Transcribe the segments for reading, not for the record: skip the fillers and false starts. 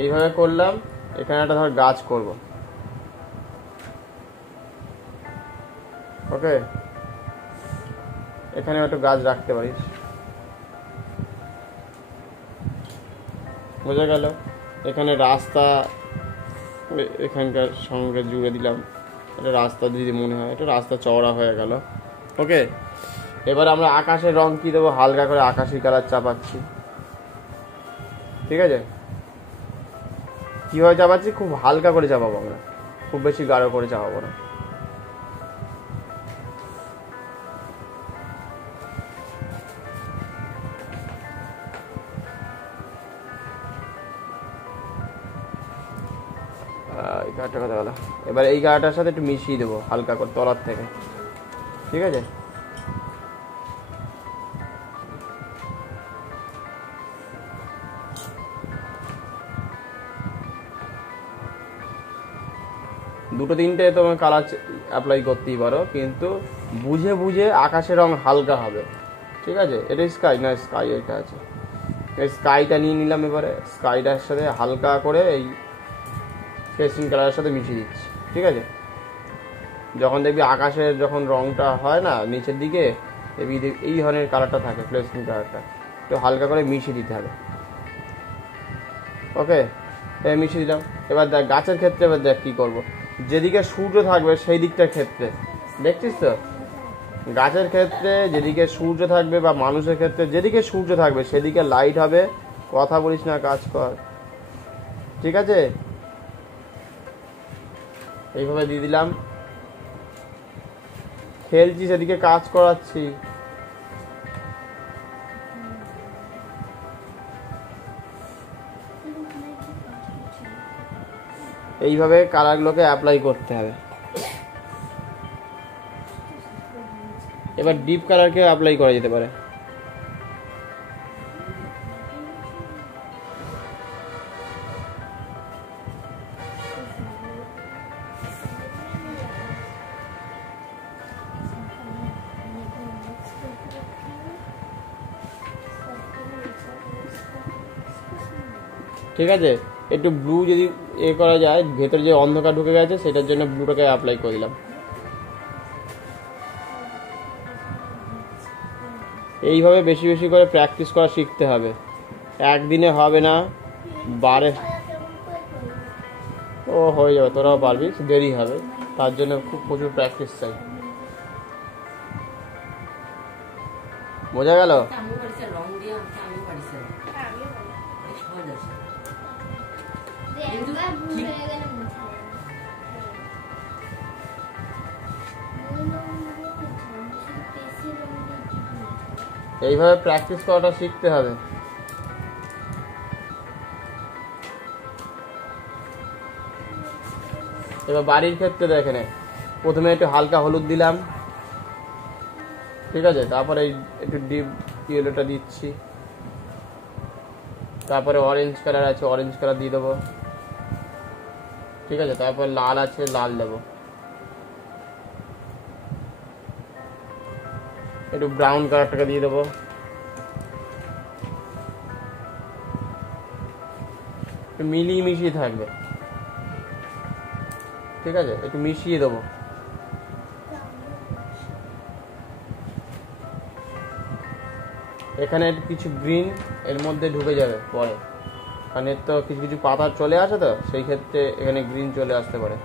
এইভাবে করলাম। এখানে একটা ধর গাছ করব, ওকে, এখানে একটা গাছ রাখতে পারিস, বোঝা গেল। এখানে রাস্তা এখানকার সঙ্গে জুড়ে দিলাম, এটা রাস্তা যদি মনে হয়, এটা রাস্তা চওড়া হয়ে গেল, ওকে। এবার আমরা আকাশের রং কি দেবো, হালকা করে আকাশি কালার চাপাচ্ছি, ঠিক আছে। কীভাবে চাপাচ্ছি, খুব হালকা করে চাপাবো আমরা, খুব বেশি গাঢ় করে চাপাবো না। এই কালারটা কথা বলা, এবার এই কালারটার সাথে একটু মিশিয়ে দেবো হালকা করে তলার থেকে, ঠিক আছে। দুটো তিনটে তোমার কালার অ্যাপ্লাই করতেই পারো, কিন্তু বুঝে বুঝে আকাশের রং হালকা হবে, ঠিক আছে। এটা স্কাই না, স্কাই এটা আছে, এই স্কাইটা নিয়ে নিলাম। এবারে স্কাইটার সাথে হালকা করে এই পেস্টিং কালারের সাথে মিশিয়ে দিচ্ছি, ঠিক আছে। যখন দেখবি আকাশের যখন রংটা হয় না নিচের দিকে, দেখবি এই ধরনের কালারটা থাকে, পেস্টিং কালারটা, তো হালকা করে মিশিয়ে দিতে হবে, ওকে। মিশিয়ে দিলাম। এবার দেখ গাছের ক্ষেত্রে, এবার দেখ কী করবো, যেদিকে সূর্য থাকবে সেই দিকটার ক্ষেত্রে, দেখছিস তো, গাছের ক্ষেত্রে যেদিকে সূর্য থাকবে বা মানুষের ক্ষেত্রে যেদিকে সূর্য থাকবে সেদিকে লাইট হবে। কথা বলিস না, কাজ কর, ঠিক আছে। এইভাবে দিয়ে দিলাম, খেলছি সেদিকে কাজ করাচ্ছি। এইভাবে কালারগুলোকে অ্যাপ্লাই করতে হবে। এবার ডিপ কালারকে অ্যাপ্লাই করা যেতে পারে। ঠিক আছে, একটু ব্লু যদি করা যায়, ভেতরে যে অন্ধকার ঢুকে গেছে সেটার জন্য ব্লুটাকে অ্যাপ্লাই করে দিলাম। এইভাবে বেশি বেশি করে প্র্যাকটিস করা শিখতে হবে, একদিনে হবে না, বারে ও হয়ে যাবে, তোরাও পারবি, দেরি হবে, তার জন্য খুব প্রচুর প্র্যাকটিস চাই, বোঝা গেল। এইভাবে প্র্যাকটিস করাটা শিখতে হবে। এবার বাড়ির ক্ষেত্রে দেখে নে, প্রথমে একটু হালকা হলুদ দিলাম, ঠিক আছে, তারপরে একটু ডিপ ইয়েলোটা দিচ্ছি, তারপরে অরেঞ্জ কালার আছে অরেঞ্জ কালার দিয়ে দেবো, ঠিক আছে, তারপর লাল আছে লাল দেবো, একটু ব্রাউন কালারটাকে দিয়ে দেবো, একটু মিলিয়ে মিশিয়ে থাকবে, ঠিক আছে, একটু মিশিয়ে দেবো। এখানে কিছু গ্রিন এর মধ্যে ঢুকে যাবে পরে, কারণ এর তো কিছু কিছু পাতা চলে আসে, তো সেই ক্ষেত্রে এখানে গ্রিন চলে আসতে পারে।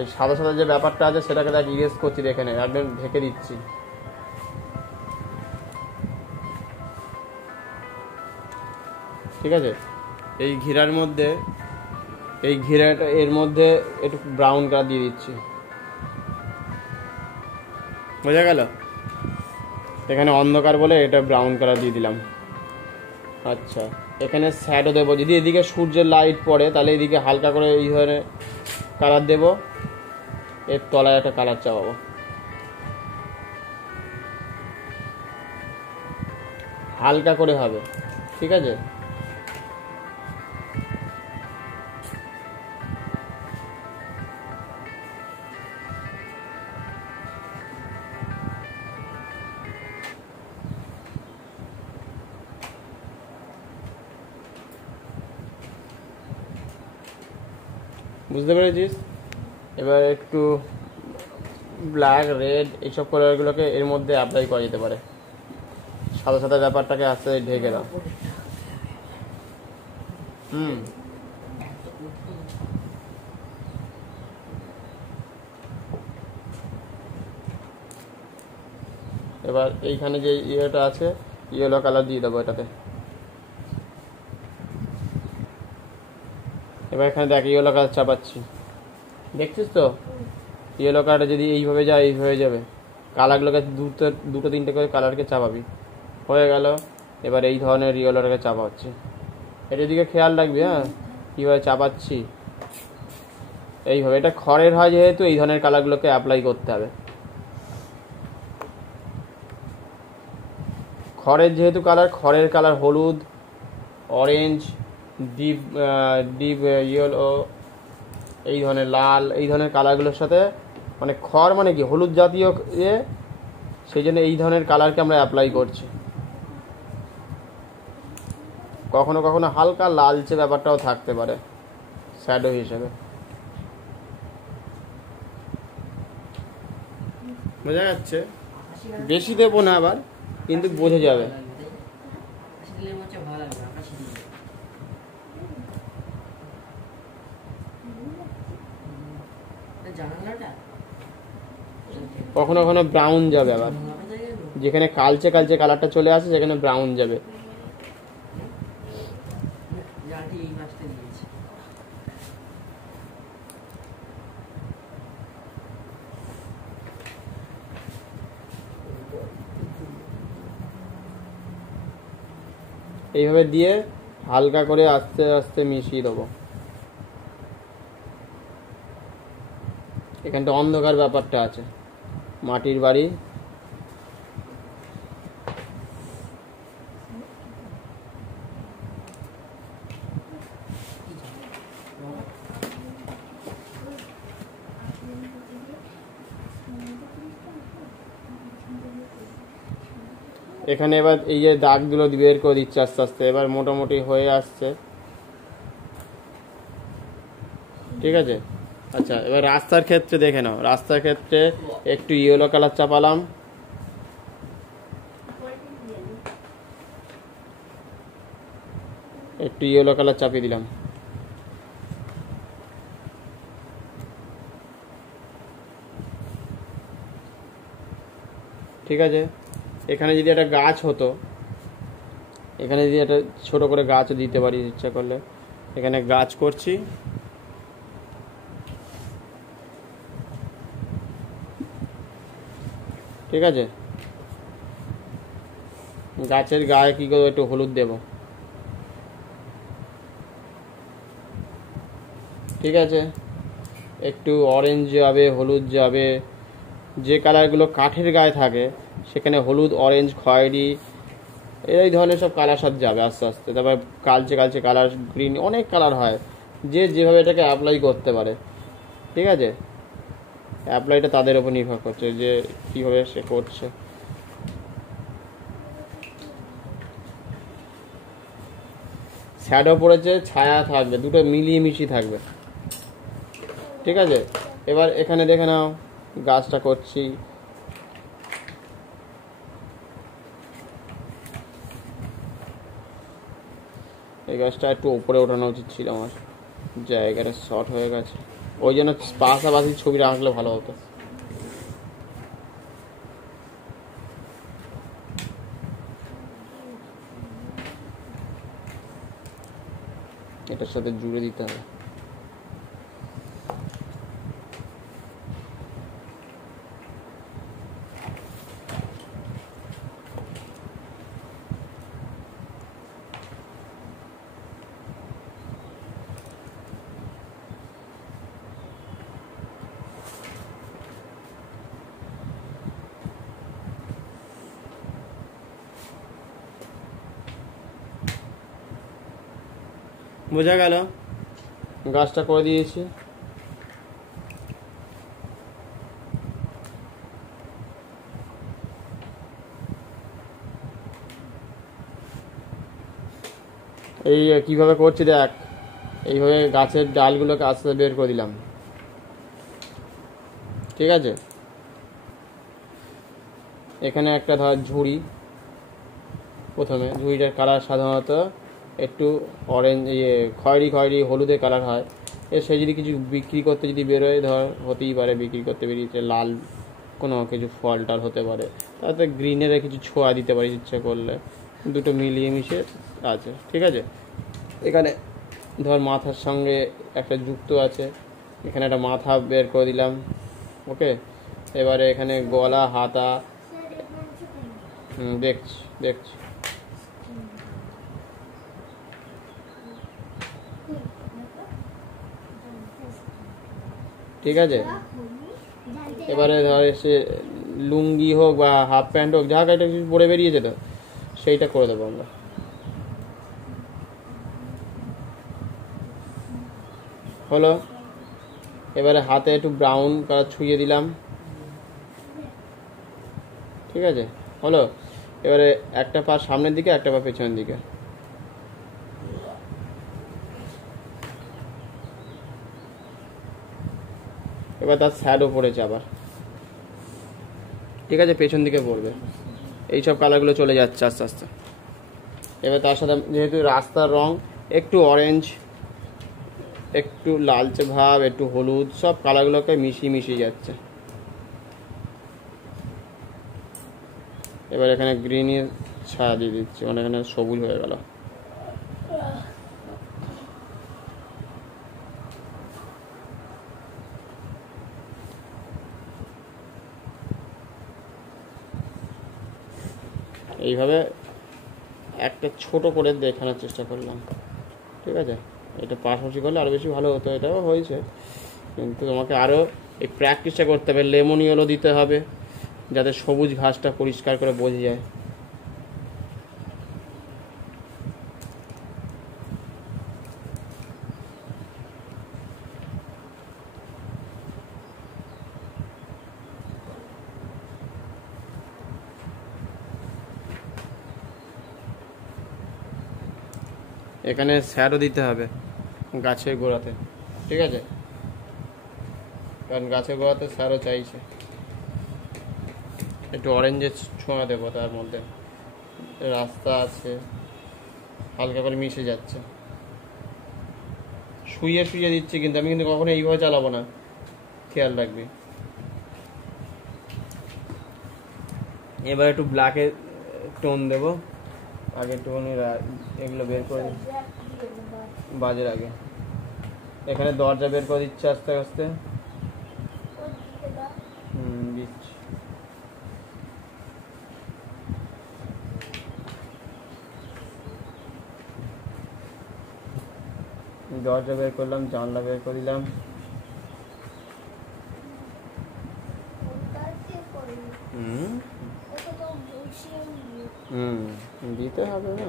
এই সাদা সাদা যে ব্যাপারটা আছে সেটাকে দেখ ইরেজ করছি, এখানে একদম ঢেকে দিচ্ছি, ঠিক আছে। এই ঘিরার মধ্যে, এই ঘিরাটা এর মধ্যে একটু ব্রাউন কালার দিয়ে দিচ্ছি, বোঝা গেল। এখানে অন্ধকার বলে এটা ব্রাউন কালার দিয়ে দিলাম। আচ্ছা, এখানে শ্যাডো দেবো, যদি এদিকে সূর্যের লাইট পড়ে তাহলে এদিকে হালকা করে এই ধরনের কালার দেবো, এর তলায় একটা কালার চাপাবো, হালকা করে হবে, ঠিক আছে। বুঝতে পেরেছিস? এবার একটু ব্ল্যাক, রেড এইসব কালারগুলোকে এর মধ্যে অ্যাপ্লাই করা যেতে পারে। সাদা সাদা ব্যাপারটাকে আস্তে ঢেকে দাও। এবার এইখানে যে ইয়েটা আছে, ইয়েলো কালার দিয়ে দেবো এটাতে। এবার এখানে দেখ ইয়েলো কালার চাপাচ্ছি, দেখছিস তো? ইয়েলো কালারটা যদি এইভাবে যায় এইভাবে যাবে। কালারগুলোকে দুটো তিনটে করে কালারকে চাপাবি, হয়ে গেল। এবার এই ধরনের ইয়েলোটাকে চাপা হচ্ছে, এটার দিকে খেয়াল রাখবি। হ্যাঁ, কীভাবে চাপাচ্ছি এইভাবে। এটা খড়ের হয় যেহেতু এই ধরনের কালারগুলোকে অ্যাপ্লাই করতে হবে। খড়ের যেহেতু কালার, খড়ের কালার হলুদ, অরেঞ্জ, ডিপ ডিপ ইয়েলো, এই ধরনের লাল, এই ধরনের কালারগুলোর সাথে, মানে খড় মানে কি হলুদ জাতীয় ইয়ে, সেই জন্য এই ধরনের কালারকে আমরা অ্যাপ্লাই করছি। কখনো কখনো হালকা লালচে ব্যাপারটাও থাকতে পারে শ্যাডো হিসেবে। বোঝা যাচ্ছে? বেশি দেবো না আবার, কিন্তু বোঝা যাবে। কখনো কখনো ব্রাউন যাবে আবার, যেখানে কালচে কালচে কালারটা চলে আসে সেখানে ব্রাউন যাবে। এইভাবে দিয়ে হালকা করে আস্তে আস্তে মিশিয়ে দেবো। এখানটা অন্ধকার ব্যাপারটা আছে, মাটির বাড়ি। এখানে এবার এই যে দাগগুলো বের করে দিচ্ছে আস্তে আস্তে, এবার মোটামুটি হয়ে আসছে। ঠিক আছে? আচ্ছা, এবার রাস্তার ক্ষেত্রে দেখে নাও। রাস্তার ক্ষেত্রে একটু ইয়েলো কালার চাপালাম, একটু ইয়েলো কালার চাপিয়ে দিলাম। ঠিক আছে? এখানে যদি একটা গাছ হতো, এখানে যদি একটা ছোট করে গাছ দিতে পারি ইচ্ছা করলে, এখানে গাছ করছি। ঠিক আছে? গাছের গায়ে কী করবো, একটু হলুদ দেব। ঠিক আছে? একটু অরেঞ্জ যাবে, হলুদ যাবে। যে কালারগুলো কাঠের গায়ে থাকে সেখানে হলুদ, অরেঞ্জ, খয়েরি, এই ধরনের সব কালার সাথে যাবে আস্তে আস্তে। তারপর কালচে কালচে কালার, গ্রিন, অনেক কালার হয়, যে যেভাবে এটাকে অ্যাপ্লাই করতে পারে। ঠিক আছে? অ্যাপ্লাইটা তাদের উপর নির্ভর করছে যে কীভাবে সে করছে। শ্যাডো পড়েছে, ছায়া থাকবে, দুটো মিলিয়ে মিশিয়ে থাকবে। ঠিক আছে? এবার এখানে দেখে নাও গাছটা করছি। এই গাছটা একটু উপরে ওঠানো উচিত ছিল আমার, জায়গাটা শর্ট হয়ে গেছে। ওই জন্য পাশাপাশি ছবিটা আঁকলে ভালো হতো। এটার সাথে জুড়ে দিতে হবে। বোঝা গেল? গাছটা করে দিয়েছি। এই কিভাবে করছি দেখ। এইভাবে গাছের ডালগুলোকে আস্তে আস্তে বের করে দিলাম, ঠিক আছে। এখানে একটা ধর ঝুড়ি, প্রথমে ঝুড়িটার কালার সাধারণত একটু অরেঞ্জ, খয়েরি খয়েরি হলুদে কালার হয়। সে যদি কিছু বিক্রি করতে যদি বেরোয়, ধর হতেই পারে বিক্রি করতে বেরিয়েছে লাল কোনো কিছু ফল টল হতে পারে, তাতে গ্রিনের কিছু ছোঁয়া দিতে পারি ইচ্ছে করলে, দুটো মিলিয়ে মিশে আছে, ঠিক আছে। এখানে ধর মাথার সঙ্গে একটা যুক্ত আছে, এখানে একটা মাথা বের করে দিলাম, ওকে। এবারে এখানে গলা হাতা, দেখছি দেখছি, ঠিক আছে। এবারে ধর সে লুঙ্গি হোক বা হাফ প্যান্ট হোক, যা একটা কিছু পরে বেরিয়েছে তো সেইটা করে দেবো আমরা। হলো, এবারে হাতে একটু ব্রাউন কালার ছুঁয়ে দিলাম, ঠিক আছে। হলো, এবারে একটা পা সামনের দিকে, একটা পা পেছনের দিকে। এবার তার শ্যাডো পড়েছে আবার, ঠিক আছে, পেছন দিকে পড়বে। এইসব কালারগুলো চলে যাচ্ছে আস্তে আস্তে। এবার তার সাথে যেহেতু রাস্তার রং একটু অরেঞ্জ, একটু লালচে ভাব, একটু হলুদ, সব কালারগুলোকে মিশিয়ে মিশিয়ে যাচ্ছে। এবার এখানে গ্রিনের ছায়া দিয়ে দিচ্ছি, মানে এখানে সবুজ হয়ে গেল। এইভাবে একটা ছোট করে দেখানোর চেষ্টা করলাম, ঠিক আছে। এটা পাশাপাশি করলে আরও বেশি ভালো হতো, এটাও হয়েছে, কিন্তু তোমাকে আরও এই প্র্যাকটিসটা করতে হবে। লেমন ইয়েলো দিতে হবে যাতে সবুজ ঘাসটা পরিষ্কার করে বোঝা যায়। এখানে স্যারও দিতে হবে গাছের গোড়াতে, ঠিক আছে, কারণ গাছের গোড়াতে স্যারও চাইছে। একটু অরেঞ্জের ছোঁয়া দেবো তার মধ্যে, রাস্তা আছে, হালকা করে মিশে যাচ্ছে। শুয়ে শুয়ে দিচ্ছি, কিন্তু আমি কিন্তু কখনো এইভাবে চালাবো না, খেয়াল রাখবি। এবার একটু ব্ল্যাকের টোন দেবো, আগে একটুখানি এগুলো বের করে বাজের আগে। এখানে দরজা বের করে দিচ্ছে আস্তে আস্তে, দিচ্ছি। দরজা বের করলাম, জানলা বের করে দিলাম। দিতে হবে না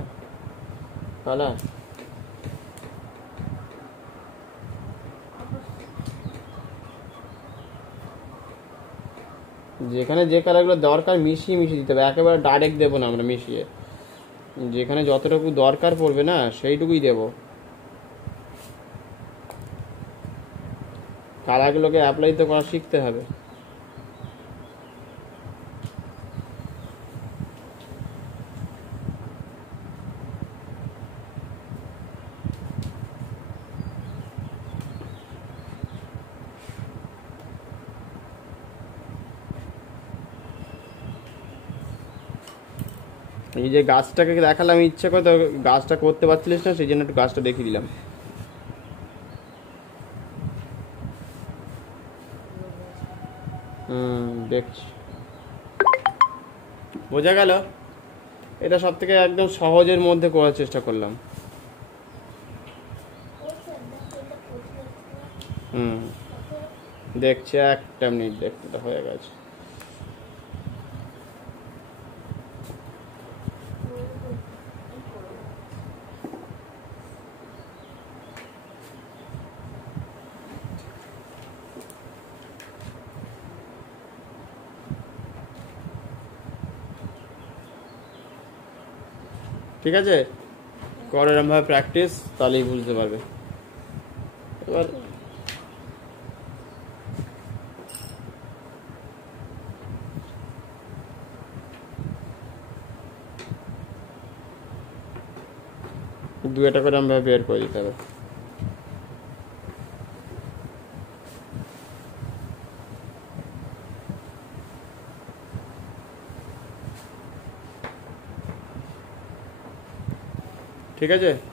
কালার। যেখানে যে কালারগুলো দরকার মিশিয়ে মিশিয়ে দিতে হবে, একেবারে ডাইরেক্ট দেবো না আমরা মিশিয়ে। যেখানে যতটুকু দরকার পড়বে না সেইটুকুই দেবো। কালারগুলোকে অ্যাপ্লাই তো করা শিখতে হবে। এই যে গাছটাকে দেখালাম ইচ্ছে করে, তো গাছটা করতে পারছিলিস না, সেই জন্য একটু গাছটা দেখিয়ে দিলাম। দেখছি, বোঝা গেল। এটা সব থেকে একদম সহজের মধ্যে করার চেষ্টা করলাম। দেখছি, একটা মিনিট দেখতে হয়ে গেছে। ঠিক আছে, করো এরমভাবে প্র্যাকটিস, তাহলেই বুঝতে পারবে। এবার দু একটা করে আমরা বের করে দিতে হবে। ঠিক আছে।